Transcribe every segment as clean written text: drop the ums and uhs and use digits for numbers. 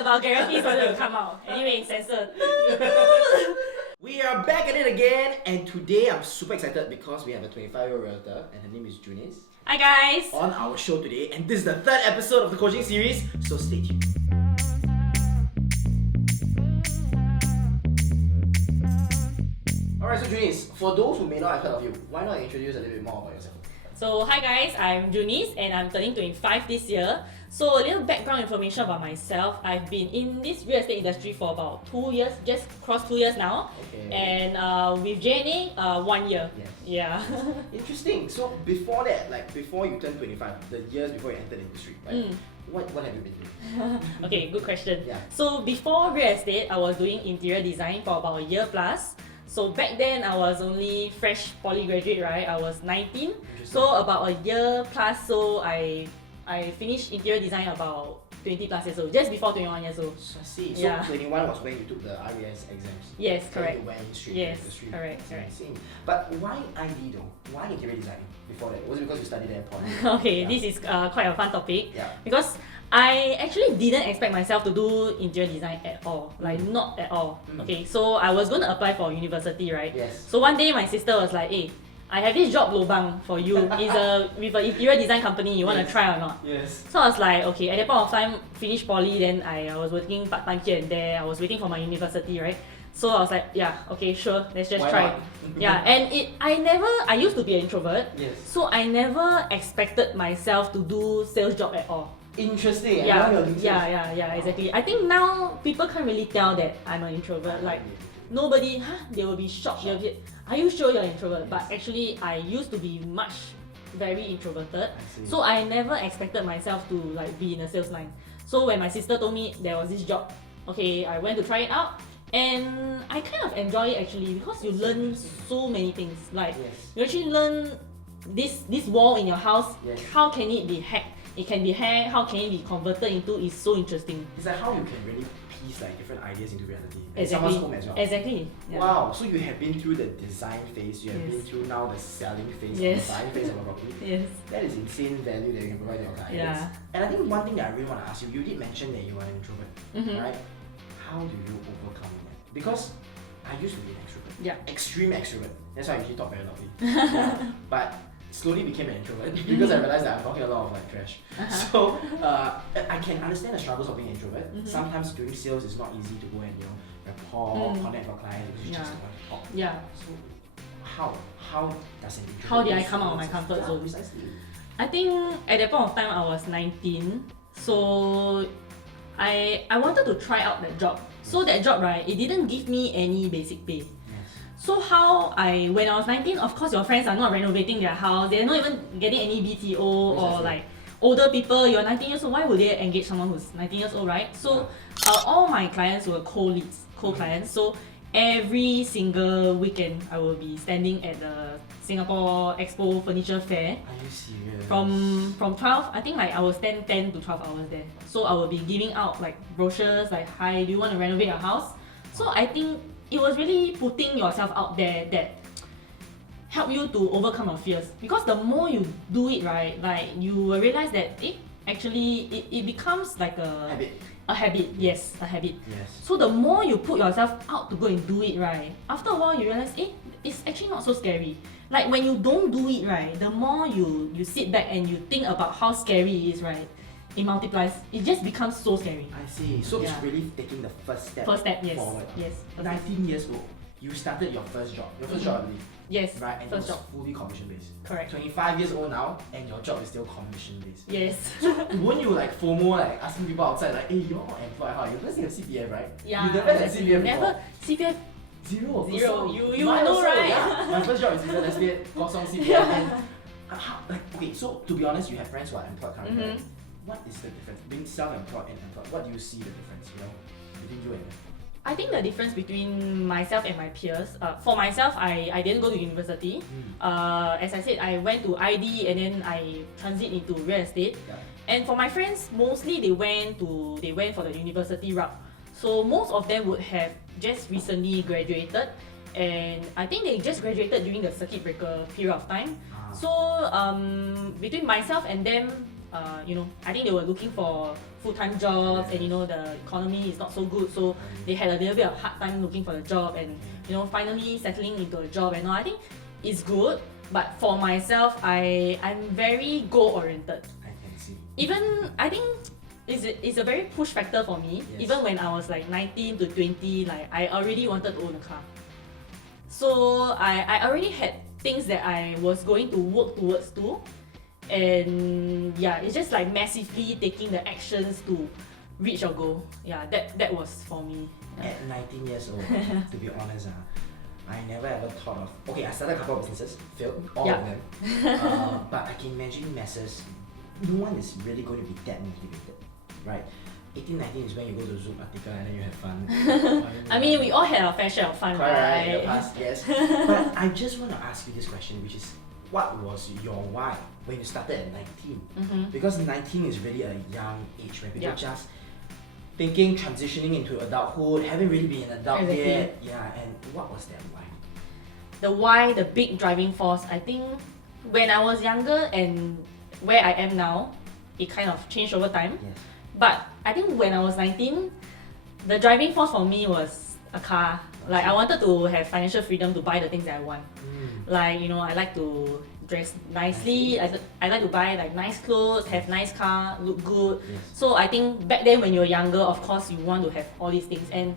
the vulgarities wanted to come out. Anyway, censored. We are back at it again, and today I'm super excited because we have a 25-year-old realtor, and her name is Junese. Hi guys! On our show today, and this is the third episode of the coaching series, so stay tuned. Alright, so Junese, for those who may not have heard of you, why not introduce a little bit more about yourself? So hi guys, I'm Junese and I'm turning 25 this year. So a little background information about myself. I've been in this real estate industry for about 2 years, just crossed 2 years now. Okay. And with JNA, 1 year. Yes. Yeah. Interesting. So before that, like before you turned 25, the years before you entered the industry, right? What have you been doing? Okay, good question. Yeah. So before real estate, I was doing interior design for about a year plus. So back then I was only fresh poly graduate, right? I was 19. So about a year plus, so I finished interior design about 20 plus years old, just before 21 years old. I see. So yeah. 21 was when you took the RES exams. Yes, correct. You went straight yes, into the street. correct. But why ID though? Why interior design before that? Was it because you studied there at Poly? Okay, yeah. This is quite a fun topic. Yeah. Because I actually didn't expect myself to do interior design at all. Like not at all. Okay, so I was going to apply for university, right? Yes. So one day my sister was like, hey, I have this job lobang for you. It's with an interior design company. You want to try or not? Yes. So I was like, okay. At that point of time, finished poly. Then I was working part time here and there. I was waiting for my university, right? So I was like, yeah, okay, sure. Let's just try. Yeah, and I used to be an introvert. Yes. So I never expected myself to do sales job at all. Interesting. Yeah, exactly. I think now people can't really tell that I'm an introvert. Like nobody, they will be shocked. They'll be, are you sure you're an introvert? Yes. But actually, I used to be very introverted. So I never expected myself to like be in a sales line. So when my sister told me there was this job, okay, I went to try it out. And I kind of enjoy it actually because you learn so many things. Like you actually learn this wall in your house, how can it be hacked? It can be hacked, how can it be converted into, is so interesting. It's like how you can really piece like different ideas into reality. Exactly. Someone's home as well. Exactly. Yeah. Wow, so you have been through the design phase, you have been through now the selling phase, the buying phase of a property. Yes. That is insane value that you can provide to your clients. Yeah. And I think one thing that I really want to ask you, you did mention that you are an introvert, right? How do you overcome that? Because I used to be an extrovert. Yeah. Extreme extrovert. That's why I usually talk very loudly. But slowly became an introvert because I realized that I'm talking a lot of like trash. So I can understand the struggles of being an introvert. Sometimes doing sales is not easy to go and rapport, connect with clients because you just want to talk. Yeah. So how does an introvert? How did I come out of my comfort zone? Precisely. I think at that point of time I was 19, so I wanted to try out that job. So that job, right, it didn't give me any basic pay. So when I was 19, of course your friends are not renovating their house, they're not even getting any BTO or like older people, you're 19 years old, why would they engage someone who's 19 years old, right? So all my clients were co-clients, so every single weekend I will be standing at the Singapore Expo Furniture Fair. Are you serious? From 12, I think like I will stand 10 to 12 hours there. So I will be giving out like brochures like, hi, do you want to renovate your house? So I think it was really putting yourself out there that help you to overcome your fears. Because the more you do it, right, like you will realize that it becomes like a habit. Yes, a habit. Yes. So the more you put yourself out to go and do it, right, after a while you realize it's actually not so scary. Like when you don't do it, right, the more you sit back and you think about how scary it is, right, it multiplies. It just becomes so scary. I see. So it's really taking the first step yes. forward. Yes. 19 years old, you started your first job. Your first job, I believe. Yes. Right, and first it was job. fully commission based. Correct. 25 years old now, and your job is still commission based. Yes. So won't you like FOMO, like asking people outside, like, hey, you're employed, how? You first have CPF, right? Yeah. You never had CPF Never. before. CPF. Zero. So you mine know, also, right? Yeah. My first job is real estate, got some CPF. And, okay, so to be honest, you have friends who are employed currently. Right? What is the difference being self-employed and employed? What do you see the difference, between you and them? I think the difference between myself and my peers, for myself, I didn't go to university. As I said, I went to ID and then I transit into real estate. Yeah. And for my friends, mostly they went for the university route. So most of them would have just recently graduated, and I think they just graduated during the circuit breaker period of time. So between myself and them, I think they were looking for full-time jobs, and the economy is not so good, so they had a little bit of hard time looking for a job, and finally settling into a job and all. I think it's good, but for myself, I'm very goal-oriented. I can see. Even I think it's a very push factor for me. Yes. Even when I was like 19 to 20, like I already wanted to own a car. So I already had things that I was going to work towards too. And yeah, it's just like massively taking the actions to reach your goal. Yeah, that was for me. Yeah. At 19 years old, to be honest, I never ever thought of. Okay, I started a couple of businesses, failed all of them. But I can imagine masses. No one is really going to be that motivated, right? 18, 19 is when you go to Zoom article and then you have fun. I mean, we all had our fair share of fun, right? In the past, yes. But I just want to ask you this question, which is, what was your why when you started at 19? Because 19 is really a young age where people just thinking, transitioning into adulthood, haven't really been an adult yet. Yeah, and what was that why? The why, the big driving force, I think when I was younger and where I am now, it kind of changed over time. Yes. But I think when I was 19, the driving force for me was a car. Like I wanted to have financial freedom to buy the things that I want. Like, I like to dress nicely. I like to buy like nice clothes, have nice car, look good. Yes. So I think back then when you're younger, of course you want to have all these things. And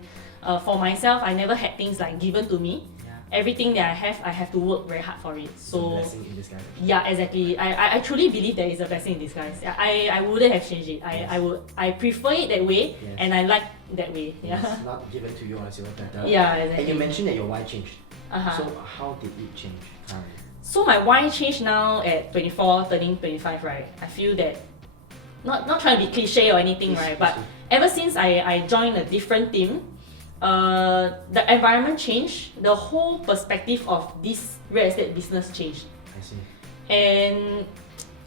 for myself, I never had things like given to me. Everything that I have to work very hard for it. So blessing in disguise. yeah, exactly. I truly believe that it's a blessing in disguise. I wouldn't have changed it. I prefer it that way, and I like that way. Yeah. It's not given to you on a silver platter. Yeah, exactly. And you mentioned that your why changed. Uh-huh. So how did it change currently? So my why changed now at 24, turning 25, right? I feel that, not trying to be cliche or anything, right? But ever since I joined a different team, the environment changed, the whole perspective of this real estate business changed. I see. And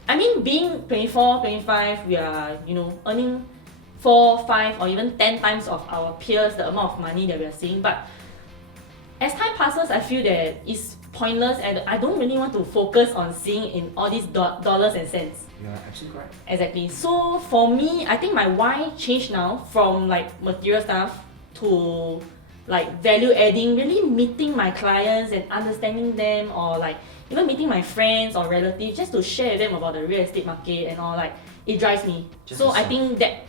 I mean, being 24, 25, we are, earning 4, 5, or even 10 times of our peers, the amount of money that we are seeing. But as time passes, I feel that it's pointless, and I don't really want to focus on seeing in all these dollars and cents. You're absolutely correct. Exactly. So for me, I think my why changed now from like material stuff to like value adding, really meeting my clients and understanding them, or like even meeting my friends or relatives just to share with them about the real estate market and all. Like it drives me. So I think that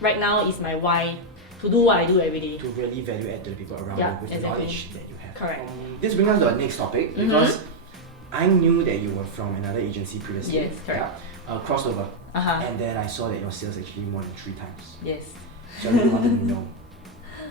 right now is my why to do what I do every day. To really value add to the people around you with the knowledge that you have. Correct. This brings us to our next topic, because I knew that you were from another agency previously. Yes, correct. Crossover. And then I saw that your sales actually more than 3 times. Yes. So I really wanted to know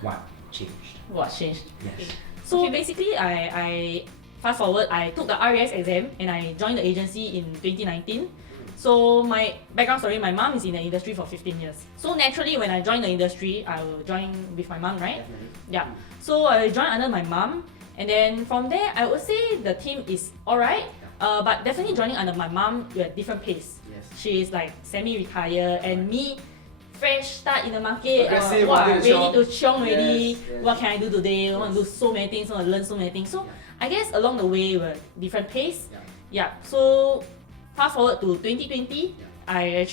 what changed. What changed? Yes. So basically, I fast forward, I took the RES exam and I joined the agency in 2019. So my background story, my mom is in the industry for 15 years. So naturally, when I join the industry, I will join with my mom, right? Definitely. Yeah. So I joined under my mom, and then from there, I would say the team is alright. But definitely joining under my mom, we're at different pace. Yes. She is like semi-retired, and me, fresh start in the market, Aggressive, ready to chiong already. Yes, yes. What can I do today? I want to do so many things, I want to learn so many things. So I guess along the way, we're different pace. Yeah. So fast forward to 2020, I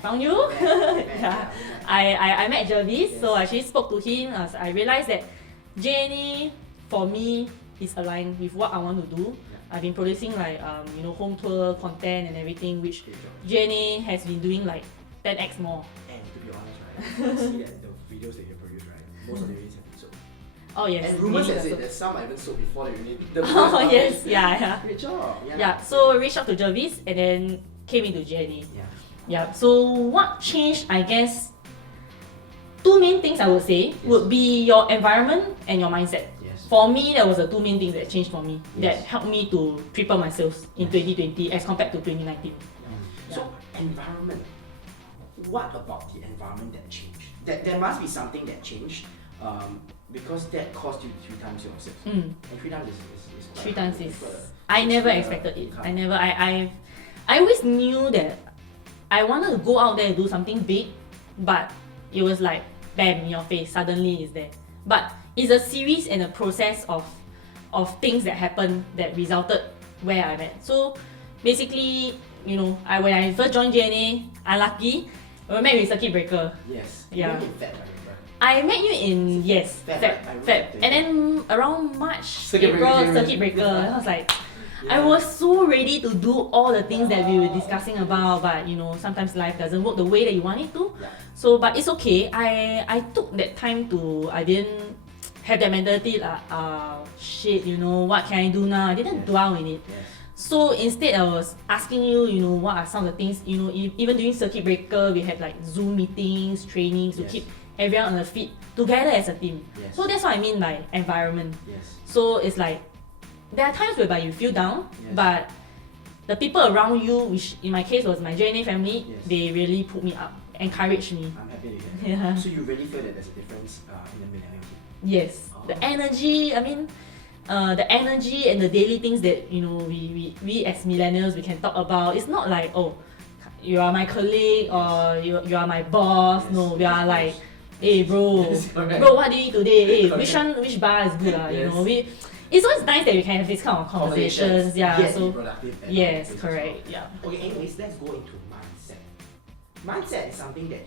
found you. I met Jervis, so I actually spoke to him. I realized that JNA for me is aligned with what I want to do. I've been producing like home tour content and everything, which JNA has been doing like 10x more. And to be honest, right, I see that the videos that you produce, right, most of the units have been sold. Oh yes. And rumors has it that some are even sold before the unit. Oh yes, yeah. Great job. Yeah. So I reached out to Jervis and then came into JNA. Yeah. So what changed? I guess 2 main things I would say would be your environment and your mindset. For me, that was the 2 main things that changed for me, that helped me to triple my sales in 2020 as compared to 2019. So environment, what about the environment that changed? There must be something that changed, because that cost you 3 times your sales. And 3 times is quite 3 times is. I never expected it. I always knew that I wanted to go out there and do something big, but it was like bam in your face. Suddenly it's there. But it's a series and a process of things that happened that resulted where I'm at. So basically, when I first joined JNA, unlucky, we met with circuit breaker. Yes. Yeah. You met in Feb, I remember. I met you in Feb, right? I remember Feb, that. and then around March, Circuit breaker April, came in. circuit breaker. I was like, Yeah. I was so ready to do all the things that we were discussing about, but sometimes life doesn't work the way that you want it to. Yeah. So, but it's okay. I took that time to. I didn't have that mentality like, shit, what can I do now? I didn't dwell in it. Yes. So instead, I was asking you, what are some of the things, even during circuit breaker, we had like Zoom meetings, trainings to Yes. keep everyone on the feet together as a team. Yes. So that's what I mean by environment. Yes. So it's like, there are times whereby you feel down, Yes. but the people around you, which in my case was my JNA family, Yes. they really put me up, encouraged me. I'm happy to hear that. Yeah. So you really feel that there's a difference in the millennial team? Yes, Oh. the energy. I mean, the energy and the daily things that we as millennials we can talk about. It's not like, oh, you are my colleague or you are my boss. Yes. No, we are like, hey bro, Yes, correct. bro, what did you eat today? Hey, Correct. which bar is good? Yes. It's always nice that we can have this kind of conversations. Yeah. Yes, So be productive and yes, all this correct. as well. Yeah. Okay, anyways, let's go into mindset. Mindset is something that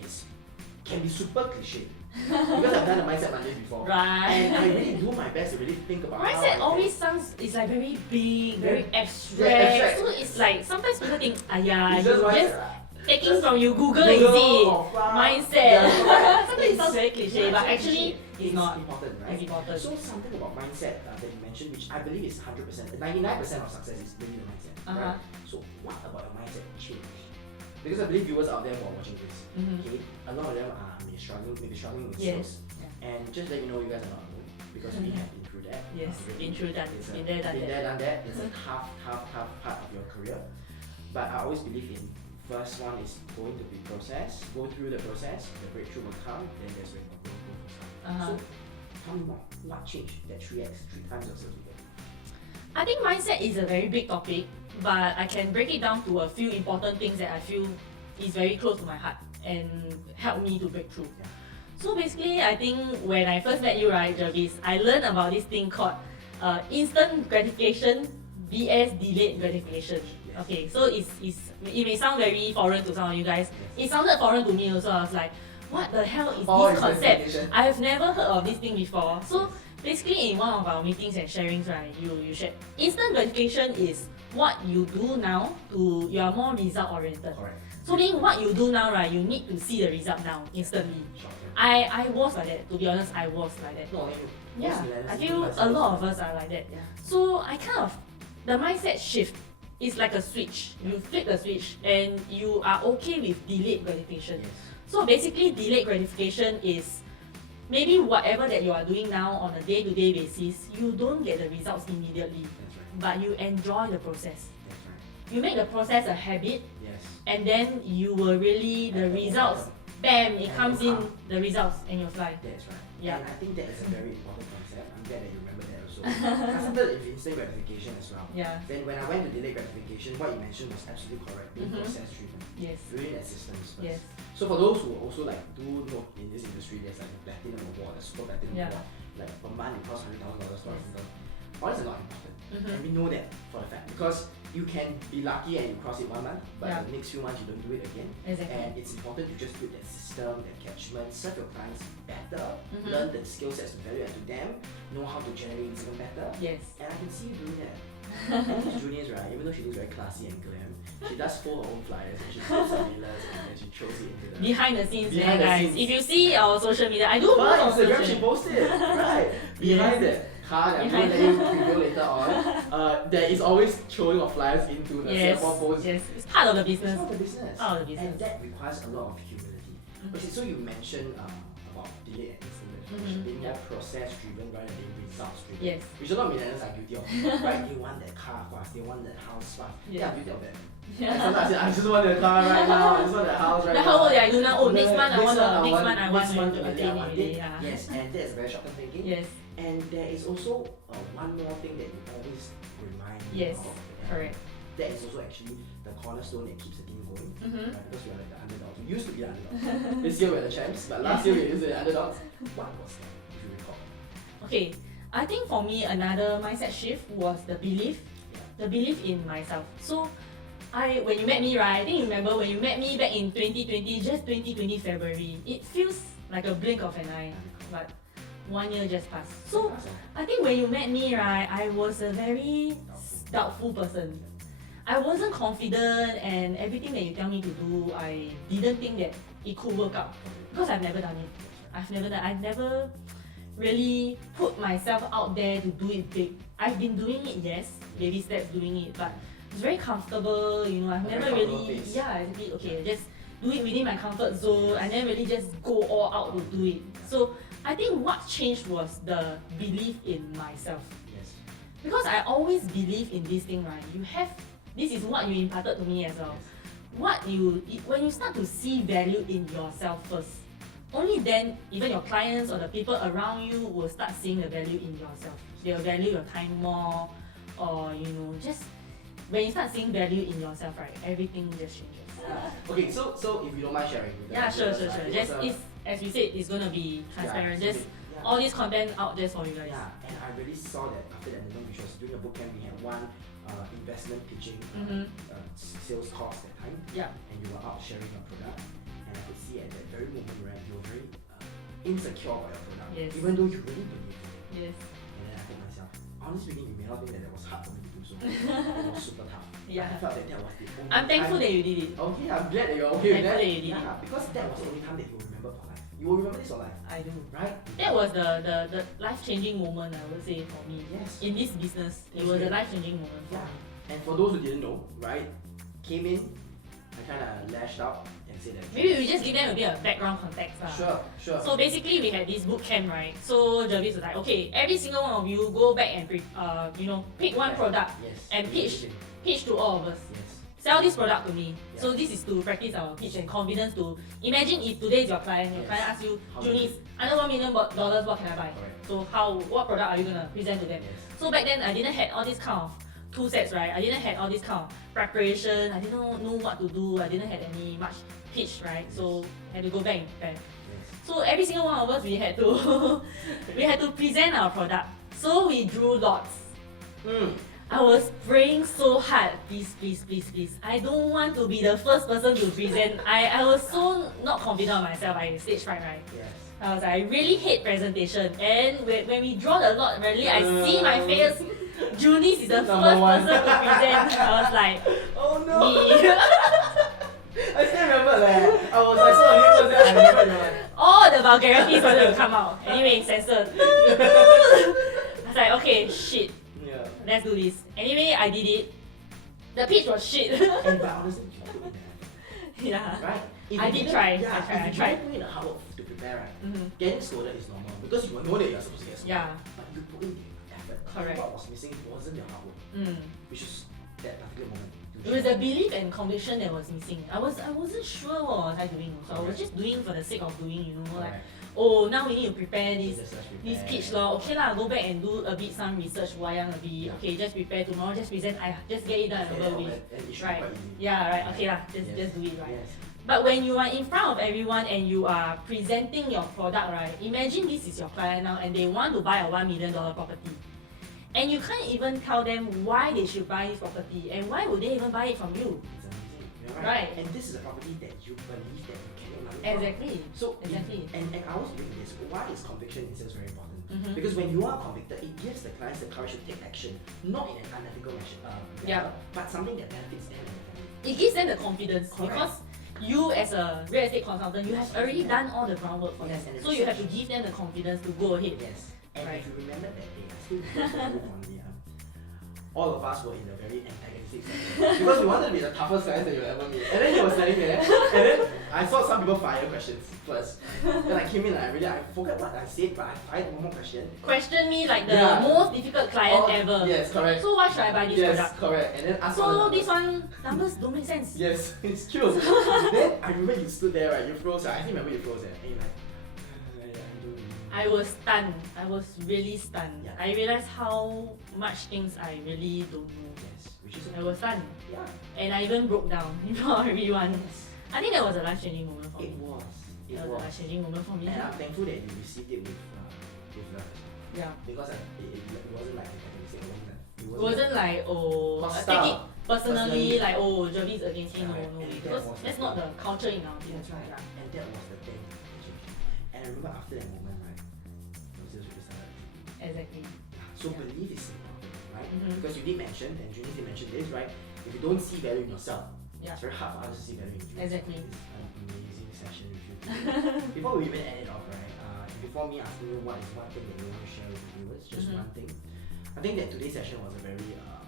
can be super cliche. Because I've done a mindset Monday before. And I Right. really do my best to really think about how I Mindset can- always sounds, it's like very big, very abstract. abstract. So it's like sometimes people think, It's you just mindset, just right? taking from you Google, Google is it? or far- Mindset. Yeah, correct. Sometimes it sounds very cliche, but Mindset actually is it's not. important, right? It's important. So something about mindset that you mentioned, which I believe is 100%, 99% of success is really the mindset. Uh-huh. Right? So what about your mindset change? Because I believe viewers out there who are watching this, Mhm. okay, a lot of them are maybe struggling with Yes. sales. And just let you know, you guys are not alone because we have been through that. Yes, already. been through that. It's Been there, done that. done that. It's a tough part of your career. But I always believe in first one is going to be process. Go through the process, the breakthrough will come, then there's where the growth will come. Uh-huh. So tell me more. What changed that 3x, 3 times your sales will I think mindset is a very big topic, but I can break it down to a few important things that I feel is very close to my heart and help me to break through. Yeah. So basically, I think when I first met you, right, Jervis, I learned about this thing called instant gratification vs delayed gratification. Yes. Okay, so it may sound very foreign to some of you guys. It sounded foreign to me also. I was like, what the hell is Oh, this it's concept? gratification. I have never heard of this thing before. So basically, in one of our meetings and sharings, right, you shared instant gratification is what you do now to you are more result oriented. Correct. So meaning what you do now, right, you need to see the result now instantly. Short term. I was like that. To be honest, I was like that. No, I mean, Yeah, most millennials I do feel myself a lot of also. us are like that. Yeah. So I kind of the mindset shift is like a switch. You flip the switch and you are okay with delayed gratification. Yes. So basically, delayed gratification is maybe whatever that you are doing now on a day-to-day basis, you don't get the results immediately, That's right. but you enjoy the process. That's right. You make the process a habit, Yes. and then you will really the results. Bam! It comes in the results, and you fly. That's right. Yeah. And I think that is a very important concept. I'm glad that you remember that also. I started with instant gratification as well. Yeah. Then when I went to delayed gratification, what you mentioned was absolutely correct. Being Mhm. process driven. Yes. Doing at systems first. Yes. So for those who also like do know in this industry, there's like a platinum award, a super platinum Yeah. award. Like per month it costs $100,000, $200,000. All this is not important. Mhm. And we know that for a fact because you can be lucky and you cross it 1 month, but Yeah. the next few months you don't do it again. Exactly. And it's important to just build that system, that catchment, serve your clients better, Mhm. learn the skill sets to value add to them, know how to generate income better. Yes. And I can see you doing that. And these Junese, right, even though she looks very classy and glam, she does fold her own flyers and she puts some mailers and then she throws it into the Behind the scenes, Behind the guys. scenes. If you see our social media, I do post But on Instagram social she posted, right? Behind that car that I'm going to let you reveal later on, there is always throwing of flyers into the Yes. Singapore Post. Yes. It's part of the It's business. not the business. Part of the business. And that requires a lot of humility. Mhm. Okay, so you mentioned about delay and instant gratification, Mhm, being yeah. more process driven rather than results driven. Yes. Which a lot of millennials are guilty of. Right? They want that car fast, they want that house fast. Yeah, I'm guilty of that. Like sometimes I say, I just want the car right now, I just want the house right Like now. how old I do now? Oh, next month I want Next next month I want next month to I attain want it. it. Yeah. Yes, and that's very short term thinking. Yes. And there is also one more thing that you always remind me Yes. of. and Correct. That is also actually the cornerstone that keeps the team going. Mhm. Right? Because we are like the underdogs. We used to be the underdogs. This year we're the champs, but last year we used to be the underdogs. What was that, if you recall? Okay. I think for me another mindset shift was the belief. Yeah. The belief in myself. So when you met me, right? I think you remember when you met me back in 2020, just 2020 February. It feels like a blink of an eye, but 1 year just passed. So I think when you met me, right, I was a very doubtful person. I wasn't confident, and everything that you tell me to do, I didn't think that it could work out because I've never done it. I've never really put myself out there to do it big. I've been doing it, yes, baby steps doing it, but it's very comfortable, you know. I've never really, exactly, okay, just do it within my comfort zone. I never really just go all out to do it. So I think what changed was the belief in myself. Yes. Because I always believe in this thing, right? This is what you imparted to me as well. When you start to see value in yourself first, only then even your clients or the people around you will start seeing the value in yourself. They'll value your time more, or you know, just when you start seeing value in yourself, right, everything just changes. Okay, so if you don't mind sharing. Yeah, sure. Just as we said, it's gonna be transparent. Just all this content out just for you guys. Yeah, and I really saw that after that, which was during the bootcamp, we had one investment pitching sales course that time. Yeah. And you were out sharing your product, and I could see at that very moment, right, you were very insecure about your product, yes, even though you really believed it. Yes. And then I told myself, honestly speaking, you may not think that was hard for me to do so. It was super tough. Yeah. I felt that was the only I'm thankful time. that you did it. Okay, I'm glad that you're okay with that. Thankful that you did it. Because that was the only time that you will remember for life. You will remember this for life. I do. Right? That was the life-changing moment, I would say, for me. Yes. In this business, it was a life-changing moment for me. And for those who didn't know, right, came in, I kind of lashed out and said that. Maybe we just give them a bit of background context. Sure. So basically, we had this boot camp, right? So Jervis was like, okay, every single one of you go back and pick one product and pitch to all of us. Yes. Sell this product to me. Yeah. So this is to practice our pitch and confidence to imagine if today is your client asks you, Junese, under $1 million, what can I buy? Correct. So what product are you gonna present to them? Yes. So back then I didn't have all this kind of tool sets, right? I didn't have all this kind of preparation. I didn't know what to do. I didn't have any much pitch, right? So I had to go back and prepare. Yes. So every single one of us we had to present our product. So we drew lots. I was praying so hard, please. I don't want to be the first person to present. I was so not confident of myself. I stage fright, right? Yes. I was like, I really hate presentation. And when we draw the lot, really, I see my face. Junese is the first person to present. I was like, oh no. Me. I still remember that. I was like so amused that I remember you were like, all the vulgarities wanted to come out. Anyway, censored. I was like, okay, shit. Yeah. Let's do this. Anyway, I did it. The pitch was shit. But honestly, you put in the effort. Yeah. Right? I did try. Yeah, I if tried. you put in the hard work to prepare, right? Getting scolded is normal because you will know that you're supposed to get scolded. Yeah. But you put in the effort. Correct. What was missing wasn't your hard work, which is that particular moment. It was a belief and conviction that was missing. I wasn't sure what was I doing. So I was just doing for the sake of doing, you know, like, oh, now we need to prepare this pitch law. Okay lah, go back and do a bit some research, wayang a bit. Okay, just prepare tomorrow, just present. I just get it done and over with. Right? Yeah, right. Okay lah, just do it right. Yes. But when you are in front of everyone and you are presenting your product, right? Imagine this is your client now and they want to buy a $1 million property. And you can't even tell them why they should buy this property and why would they even buy it from you. It's amazing. You're Right. And this is a property that you believe that you can make money from. Exactly. So exactly. And I was doing this. Why is conviction in sales very important? Because when you are convicted, it gives the clients the courage to take action, not in an unethical manner, but something that benefits them and the family. It gives them the confidence. Correct. Because you as a real estate consultant, you have already done all the groundwork for them. And So you have to give them the confidence to go ahead. Yes. And if you remember that day, I still remember so fondly. All of us were in a very antagonistic section because we wanted to be the toughest clients that you'll ever meet. And then he was standing there, and then I saw some people fire questions first. Then I came in and I forgot what I said, but I fired one more question. Question me like the most difficult client ever. Yes, correct. So why should I buy this product? Yes, correct. And then ask so this one, numbers don't make sense. Yes, it's true. Then I remember you stood there, right? You froze. I still remember you froze there. And you're like, I was stunned. I was really stunned. Yeah. I realized how much things I really don't know. yes, which is I was stunned. yeah. And I even broke down in front of everyone. Yes. I think that was a life-changing moment for me. It was. It That was a was. life-changing moment for me. And I'm thankful that you received it with love. Yeah. Because it wasn't like a mistake. It wasn't like It wasn't like, oh, hostile. take it personally, Personally. like, oh, Jervis against me, Right, no and way. that Because was the that's not the thing. culture in our team. That's right. Yeah. And that was the thing. And I remember after that moment, right, the sales really started. Exactly. So Yeah. belief is important, right? Mhm. Because you did mention, and Junese did mention this, right? If you don't see value in yourself, Yeah. it's very hard for others to see value in you. Exactly. This amazing session with you today. Before we even end it off, right? Before me asking you what is one thing that you want to share with the viewers, just Mhm. one thing. I think that today's session was a very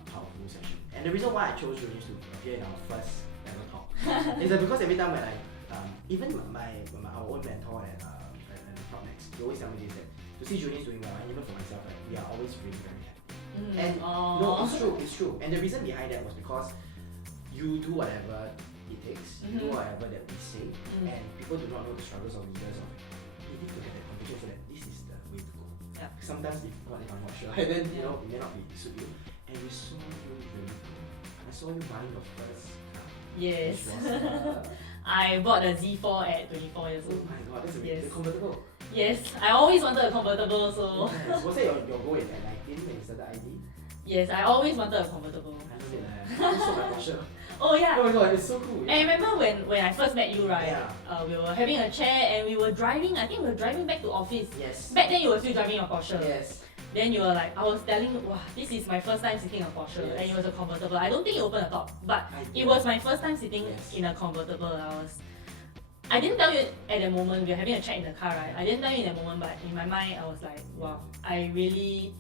powerful session. And the reason why I chose Junese to appear in our first ever talk is that because every time when I, even our own mentor at Top Next, he always tell me this, that to see Junese doing well, and even for myself, right, we are always really very happy. And no, it's true. And the reason behind that was because you do whatever it takes, you do whatever that we say, and people do not know the struggles of leaders of you need to get that conviction so that this is the way to go. Yeah. Sometimes if I'm not sure, then you know it may not be suit you. And we saw you really cool. I saw you buying your first car. Yes. Which was I bought a Z4 at 24 years oh old. my god, that's Yes. the convertible. Yes, I always wanted a convertible, so Yes. Was that your goal in at 19 when you started ID? yes, I always wanted a convertible. I love it. You sold my Porsche. Oh yeah. Oh my god, it's so cool. And I remember when I first met you, right? Yeah. We were having a chat and we were driving. I think we were driving back to office. Yes. Back then, you were still driving a Porsche. Yes. Then you were like, I was telling, wow, this is my first time sitting in a Porsche, Yes. and it was a convertible. I don't think you opened the top, but I it did. was my first time sitting Yes. in a convertible. I didn't tell you at that moment. We were having a chat in the car, right? I didn't tell you in that moment, but in my mind, I was like, wow, I really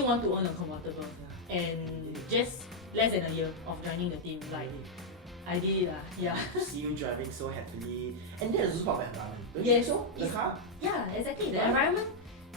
want to own a convertible. And just less than a year of joining the team, like I did it, yeah. To see you driving so happily, and that is also part of the environment. Don't you Yes, think so? The it's- car. Yeah, exactly. The Right. environment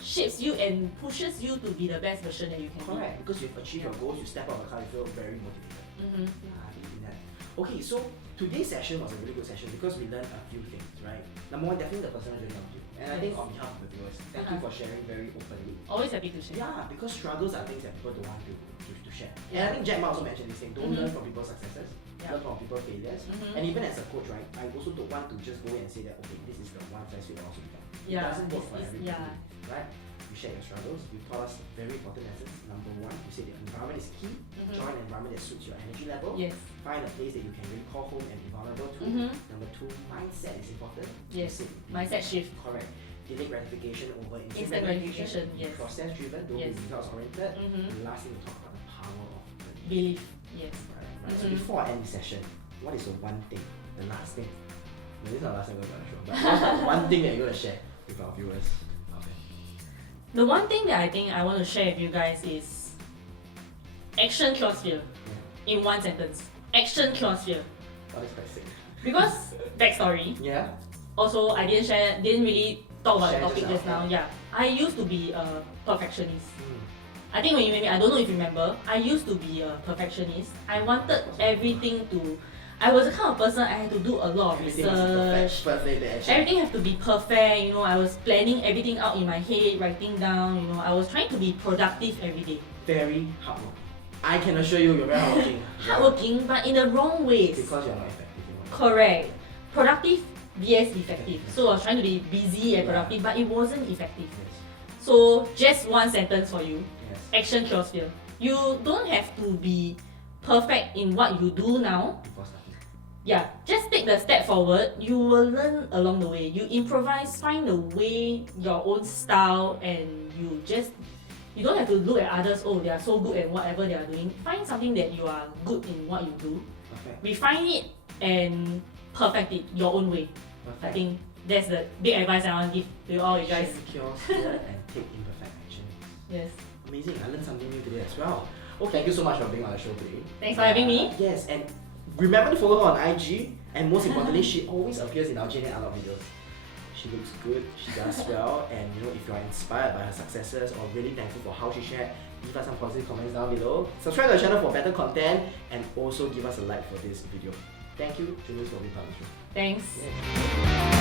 shapes you and pushes you to be the best version that you can Correct. Because you've achieved your goals, you step out of the car, you feel very motivated. be. Mm-hmm. Yeah, I believe in that. Okay, so today's session was a really good session because we learned a few things, right? Number one, definitely the personal journey of you. And I think Yes. on behalf of the viewers, thank you for sharing very openly. Always happy to share. Yeah, because struggles are things that people don't want to share. And Yeah. I think Jack Ma also mentioned this thing, don't learn from people's successes, Yeah. learn from people's failures. And even as a coach, right, I also don't want to just go and say that, okay, this is the one size fits all solution. It Yeah, doesn't work for it's- everybody, yeah. right? You share your struggles, you taught us very important lessons. Number one, you said the environment is key. Join an environment that suits your energy level. Yes. Find a place that you can really call home and be vulnerable to. Number two, mindset is important. You Yes. said Mindset shift. correct. Delayed gratification over Instant gratification, yes. Process driven, don't Yes. be results oriented. Mhm. And lastly, we talk about the power of belief. Belief. Yes. Right. So before I end the session, what is the one thing, the last thing? No, this is not the last thing we're gonna show, but what's the one thing that you're gonna share with our viewers? Okay. The one thing that I think I want to share with you guys is action cures fear. In one sentence. Action cures fear. Oh, that's quite sick. Because backstory. Yeah. Also, I didn't really talk about the Share topic just just now. now. Yeah. I used to be a perfectionist. Mm. I think when you met me, I don't know if you remember, I used to be a perfectionist. I wanted everything to. I was the kind of person I had to do a lot of Everything was research. perfect, actually. Everything have to be perfect, you know. I was planning everything out in my head, writing down, you know. I was trying to be productive every day. Very hardworking. I can assure you, you're very hardworking. Hardworking, but in the wrong ways. Because you're not effective. You know. Correct. Productive vs effective. So I was trying to be busy and productive, but it wasn't effective. Yes. So just one sentence for you. Yes. Action cures fear. You don't have to be perfect in what you do now. Before starting. Yeah, just take the step forward. You will learn along the way. You improvise, find a way, your own style, and you don't have to look at others, oh, they are so good at whatever they are doing. Find something that you are good in what you do. Perfect. Refine it and perfect it your own way. Perfect. I think that's the big advice I want to give to you all, you guys. Action cures fear and take imperfect action. Yes. Amazing. I learned something new today as well. Oh, thank you so much for being on the show today. Thanks for having me. Yes, and remember to follow her on IG. And most importantly, she always appears in our JNA Unlock videos. She looks good, she does well, and you know, if you are inspired by her successes or really thankful for how she shared, leave us some positive comments down below. Subscribe to our channel for better content, and also give us a like for this video. Thank you, Junese, for being part of the show. Thanks. Yeah.